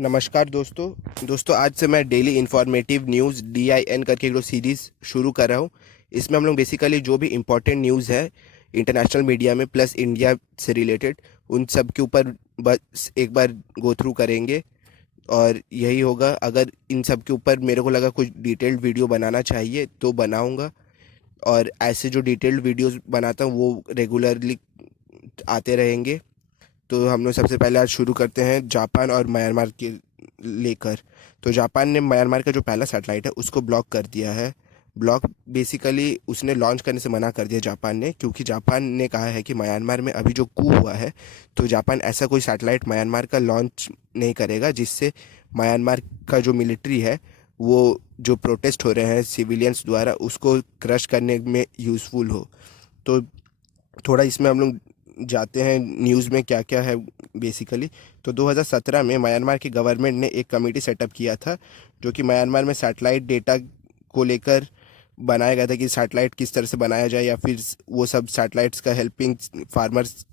नमस्कार दोस्तों आज से मैं डेली इंफॉर्मेटिव न्यूज़ DIN करके एक सीरीज़ शुरू कर रहा हूँ। इसमें हम लोग बेसिकली जो भी इम्पोर्टेंट न्यूज़ है इंटरनेशनल मीडिया में प्लस इंडिया से रिलेटेड उन सब के ऊपर बस एक बार गो थ्रू करेंगे। और यही होगा, अगर इन सब के ऊपर मेरे को लगा कुछ डिटेल्ड वीडियो बनाना चाहिए तो बनाऊंगा। और ऐसे जो डिटेल्ड वीडियोस बनाता हूँ वो रेगुलरली आते रहेंगे। तो हम लोग सबसे पहले आज शुरू करते हैं जापान और म्यांमार के लेकर। तो जापान ने म्यांमार का जो पहला सैटेलाइट है उसको ब्लॉक कर दिया है। ब्लॉक बेसिकली उसने लॉन्च करने से मना कर दिया जापान ने, क्योंकि जापान ने कहा है कि म्यांमार में अभी जो कू हुआ है तो जापान ऐसा कोई सैटेलाइट म्यांमार का लॉन्च नहीं करेगा जिससे म्यांमार का जो मिलिट्री है वो जो प्रोटेस्ट हो रहे हैं सिविलियंस द्वारा उसको क्रश करने में यूज़फुल हो। तो थोड़ा इसमें हम लोग जाते हैं न्यूज़ में क्या क्या है बेसिकली। तो 2017 में म्यांमार की गवर्नमेंट ने एक कमेटी सेटअप किया था जो कि म्यांमार में सैटेलाइट डेटा को लेकर बनाया गया था कि सैटेलाइट किस तरह से बनाया जाए, या फिर वो सब सैटेलाइट्स का हेल्पिंग फार्मर्स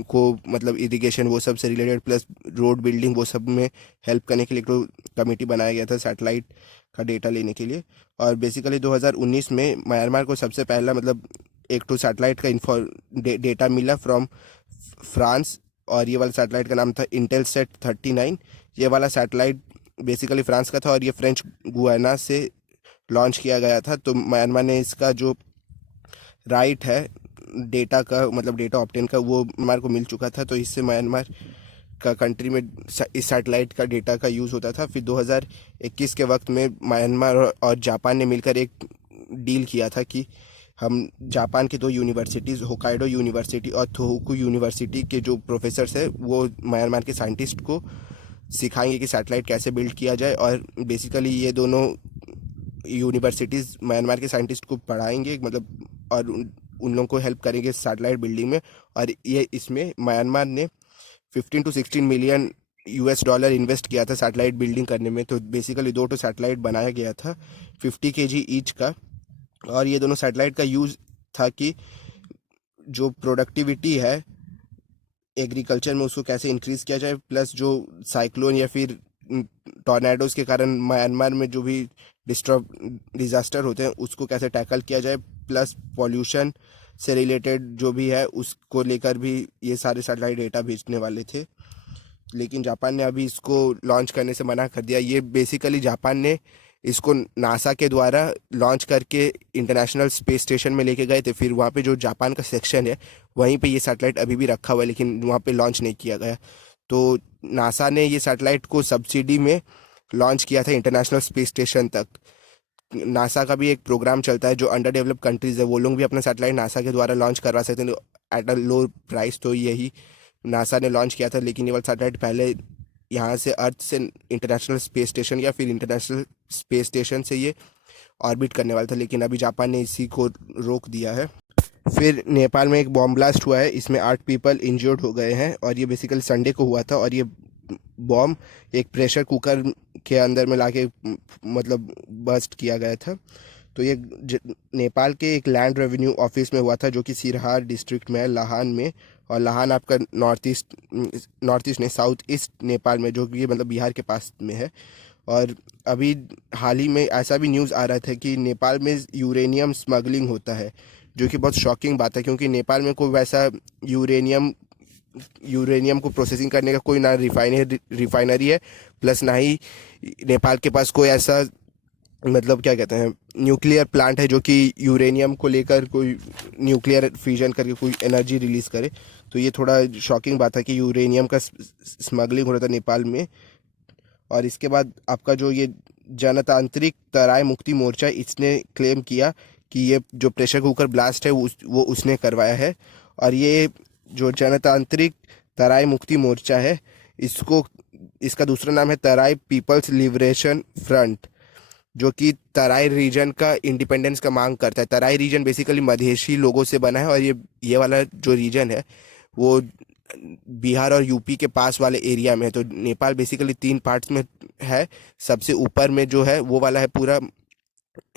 को मतलब इरिगेशन वो सब से रिलेटेड प्लस रोड बिल्डिंग वो सब में हेल्प करने के लिए एक तो कमेटी बनाया गया था सैटेलाइट का डेटा लेने के लिए। और बेसिकली 2019 में म्यांमार को सबसे पहला मतलब एक तो सैटेलाइट का डेटा मिला फ्रॉम फ्रांस। और ये वाला सैटेलाइट का नाम था इंटेलसेट 39। ये वाला सैटेलाइट बेसिकली फ्रांस का था और ये फ्रेंच गुयाना से लॉन्च किया गया था। तो म्यांमार ने इसका जो राइट है डेटा का मतलब डेटा ऑप्टेन का वो म्यांमार को मिल चुका था, तो इससे म्यांमार का कंट्री में इस सैटेलाइट का डेटा का यूज़ होता था। फिर 2021 के वक्त में म्यांमार और जापान ने मिलकर एक डील किया था कि हम जापान की दो यूनिवर्सिटीज़ होकाइडो यूनिवर्सिटी और थोहोकू यूनिवर्सिटी के जो प्रोफेसर्स हैं वो म्यांमार के साइंटिस्ट को सिखाएंगे कि सैटेलाइट कैसे बिल्ड किया जाए। और बेसिकली ये दोनों यूनिवर्सिटीज़ म्यांमार के साइंटिस्ट को पढ़ाएंगे मतलब और उन लोगों को हेल्प करेंगे सैटेलाइट बिल्डिंग में। और ये इसमें म्यांमार ने 15 to 16 million US dollar invest किया था सैटेलाइट बिल्डिंग करने में। तो बेसिकली दो तो सैटेलाइट बनाया गया था 50 kg ईच का। और ये दोनों सैटेलाइट का यूज़ था कि जो प्रोडक्टिविटी है एग्रीकल्चर में उसको कैसे इंक्रीज़ किया जाए, प्लस जो साइक्लोन या फिर टॉर्नेडोज़ के कारण म्यांमार में जो भी डिस्टर्ब डिज़ास्टर होते हैं उसको कैसे टैकल किया जाए, प्लस पॉल्यूशन से रिलेटेड जो भी है उसको लेकर भी ये सारे सैटेलाइट डेटा भेजने वाले थे। लेकिन जापान ने अभी इसको लॉन्च करने से मना कर दिया। ये बेसिकली जापान ने इसको नासा के द्वारा लॉन्च करके इंटरनेशनल स्पेस स्टेशन में लेके गए थे। फिर वहाँ पे जो जापान का सेक्शन है वहीं पे ये सैटेलाइट अभी भी रखा हुआ है, लेकिन वहाँ पे लॉन्च नहीं किया गया। तो नासा ने ये सैटेलाइट को सब्सिडी में लॉन्च किया था इंटरनेशनल स्पेस स्टेशन तक। नासा का भी एक प्रोग्राम चलता है जो अंडर डेवलप कंट्रीज़ है वो लोग भी अपना सैटेलाइट नासा के द्वारा लॉन्च करवा सकते हैं एट अ लो प्राइस। तो यही नासा ने लॉन्च किया था, लेकिन ये वाला सैटेलाइट पहले यहाँ से अर्थ से इंटरनेशनल स्पेस स्टेशन या फिर इंटरनेशनल स्पेस स्टेशन से ये ऑर्बिट करने वाला था, लेकिन अभी जापान ने इसी को रोक दिया है। फिर नेपाल में एक बॉम्ब ब्लास्ट हुआ है, इसमें 8 पीपल इंजर्ड हो गए हैं और ये बेसिकली संडे को हुआ था। और ये बॉम्ब एक प्रेशर कुकर के अंदर में लाके मतलब बस्ट किया गया था। तो ये नेपाल के एक लैंड रेवेन्यू ऑफिस में हुआ था जो कि सिरहार डिस्ट्रिक्ट में है, लाहान में। और लाहान आपका नॉर्थ ईस्ट नहीं साउथ ईस्ट नेपाल में, जो कि ये मतलब बिहार के पास में है। और अभी हाल ही में ऐसा भी न्यूज़ आ रहा था कि नेपाल में यूरेनियम स्मगलिंग होता है, जो कि बहुत शॉकिंग बात है, क्योंकि नेपाल में कोई वैसा यूरेनियम यूरेनियम को प्रोसेसिंग करने का कोई ना रिफाइनरी है, प्लस ना ही नेपाल के पास कोई ऐसा मतलब क्या कहते हैं न्यूक्लियर प्लांट है जो कि यूरेनियम को लेकर कोई न्यूक्लियर फ्यूजन करके कोई एनर्जी रिलीज़ करे। तो ये थोड़ा शॉकिंग बात है कि यूरेनियम का स्मगलिंग हो रहा था नेपाल में। और इसके बाद आपका जो ये जनतांत्रिक तराई मुक्ति मोर्चा इसने क्लेम किया कि ये जो प्रेशर कुकर ब्लास्ट है वो उसने करवाया है। और ये जो जनतांत्रिक तराई मुक्ति मोर्चा है इसको इसका दूसरा नाम है तराई पीपल्स लिबरेशन फ्रंट, जो कि तराई रीजन का इंडिपेंडेंस का मांग करता है। तराई रीजन बेसिकली मधेशी लोगों से बना है और ये वाला जो रीजन है वो बिहार और यूपी के पास वाले एरिया में है। तो नेपाल बेसिकली 3 पार्ट्स में है। सबसे ऊपर में जो है वो वाला है पूरा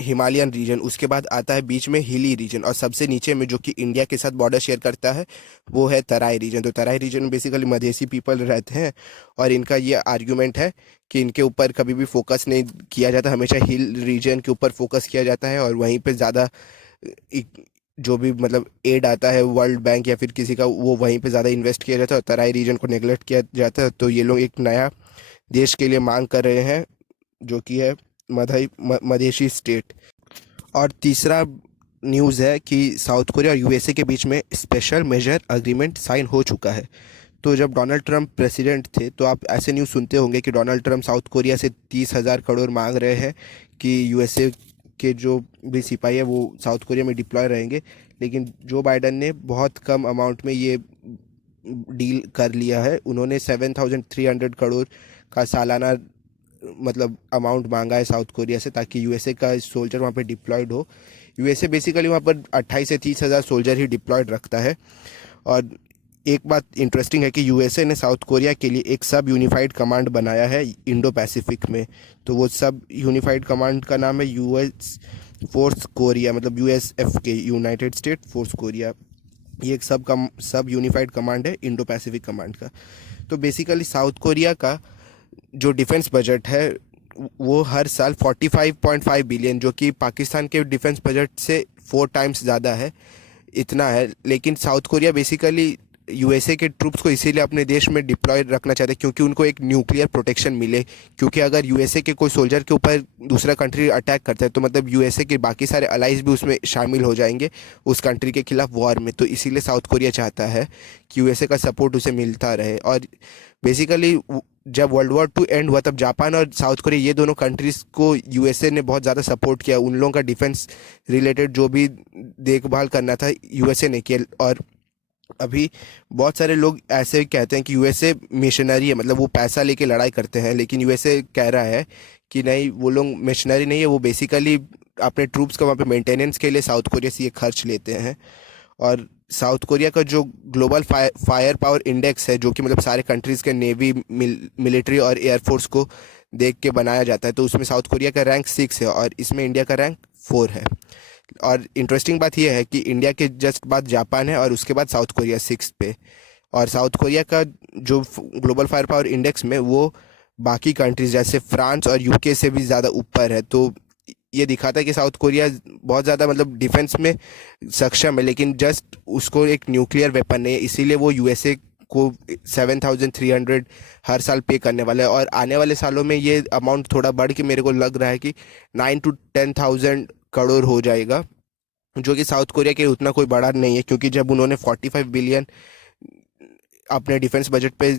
हिमालयन रीजन, उसके बाद आता है बीच में हिली रीजन, और सबसे नीचे में जो कि इंडिया के साथ बॉर्डर शेयर करता है वो है तराई रीजन। तो तराई रीजन में बेसिकली मधेसी पीपल रहते हैं, और इनका ये आर्ग्यूमेंट है कि इनके ऊपर कभी भी फोकस नहीं किया जाता, हमेशा हिल रीजन के ऊपर फोकस किया जाता है, और वहीं पे ज़्यादा जो भी मतलब एड आता है वर्ल्ड बैंक या फिर किसी का, वो वहीं पे ज़्यादा इन्वेस्ट किया जाता है और तराई रीजन को नेग्लेक्ट किया जाता है। तो ये लोग एक नया देश के लिए मांग कर रहे हैं जो कि है मधेशी स्टेट। और तीसरा न्यूज़ है कि साउथ कोरिया और यूएसए के बीच में स्पेशल मेजर अग्रीमेंट साइन हो चुका है। तो जब डोनाल्ड ट्रंप प्रेसिडेंट थे तो आप ऐसे न्यूज़ सुनते होंगे कि डोनाल्ड ट्रंप साउथ कोरिया से 30,000 करोड़ मांग रहे हैं कि यूएसए के जो भी सिपाही है वो साउथ कोरिया में डिप्लॉय रहेंगे। लेकिन जो बाइडन ने बहुत कम अमाउंट में ये डील कर लिया है। उन्होंने 7,300 करोड़ का सालाना मतलब अमाउंट मांगा है साउथ कोरिया से, ताकि यूएसए का सोल्जर वहाँ पे डिप्लॉयड हो। यूएसए बेसिकली वहाँ पर 28 से 30 हज़ार सोल्जर ही डिप्लॉयड रखता है। और एक बात इंटरेस्टिंग है कि यूएसए ने साउथ कोरिया के लिए एक सब यूनिफाइड कमांड बनाया है इंडो पैसिफिक में। तो वो सब यूनिफाइड कमांड का नाम है यूएस फोर्स कोरिया, मतलब यूएसएफ के, यूनाइटेड स्टेट फोर्स कोरिया। ये एक सब यूनिफाइड कमांड है इंडो पैसिफिक कमांड का। तो बेसिकली साउथ कोरिया का जो डिफेंस बजट है वो हर साल 45.5 बिलियन, जो कि पाकिस्तान के डिफेंस बजट से 4 टाइम्स ज़्यादा है, इतना है। लेकिन साउथ कोरिया बेसिकली यूएसए के ट्रूप्स को इसीलिए अपने देश में डिप्लॉय रखना चाहते हैं क्योंकि उनको एक न्यूक्लियर प्रोटेक्शन मिले। क्योंकि अगर यूएसए के कोई सोल्जर के ऊपर दूसरा कंट्री अटैक करता है तो मतलब यूएसए के बाकी सारे अलाइज भी उसमें शामिल हो जाएंगे उस कंट्री के खिलाफ वॉर में। तो इसीलिए साउथ कोरिया चाहता है कि यूएसए का सपोर्ट उसे मिलता रहे। और बेसिकली जब वर्ल्ड वॉर 2 एंड हुआ तब जापान और साउथ कोरिया, ये दोनों कंट्रीज़ को यूएसए ने बहुत ज़्यादा सपोर्ट किया। उन लोगों का डिफेंस रिलेटेड जो भी देखभाल करना था यूएसए ने किया। और अभी बहुत सारे लोग ऐसे कहते हैं कि यूएसए मिशनरी है, मतलब वो पैसा लेके लड़ाई करते हैं। लेकिन यूएसए कह रहा है कि नहीं, वो लोग मिशनरी नहीं है, वो बेसिकली अपने ट्रूप्स का वहाँ पे मेंटेनेंस के लिए साउथ कोरिया से ये खर्च लेते हैं। और साउथ कोरिया का जो ग्लोबल फायर पावर इंडेक्स है, जो कि मतलब सारे कंट्रीज़ के नेवी, मिलिट्री और एयरफोर्स को देख के बनाया जाता है, तो उसमें साउथ कोरिया का रैंक 6 है और इसमें इंडिया का रैंक 4 है। और इंटरेस्टिंग बात यह है कि इंडिया के जस्ट बाद जापान है और उसके बाद साउथ कोरिया 6 पे। और साउथ कोरिया का जो ग्लोबल फायर पावर इंडेक्स में वो बाकी कंट्रीज जैसे फ्रांस और यूके से भी ज़्यादा ऊपर है। तो ये दिखाता है कि साउथ कोरिया बहुत ज़्यादा मतलब डिफेंस में सक्षम है, लेकिन जस्ट उसको एक न्यूक्लियर वेपन नहीं है, इसीलिए वो यूएसए को 7,300 हर साल पे करने वाला है। और आने वाले सालों में ये अमाउंट थोड़ा बढ़ के मेरे को लग रहा है कि 9 to 10,000 करोड़ हो जाएगा, जो कि साउथ कोरिया के उतना कोई बड़ा नहीं है। क्योंकि जब उन्होंने 45 बिलियन अपने डिफेंस बजट पे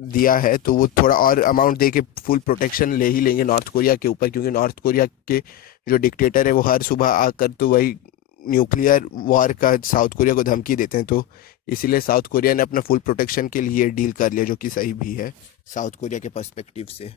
दिया है तो वो थोड़ा और अमाउंट दे के फुल प्रोटेक्शन ले ही लेंगे नॉर्थ कोरिया के ऊपर। क्योंकि नॉर्थ कोरिया के जो डिक्टेटर है वो हर सुबह आकर तो वही न्यूक्लियर वॉर का साउथ कोरिया को धमकी देते हैं। तो इसीलिए साउथ कोरिया ने अपना फुल प्रोटेक्शन के लिए डील कर लिया, जो कि सही भी है साउथ कोरिया के पर्सपेक्टिव से।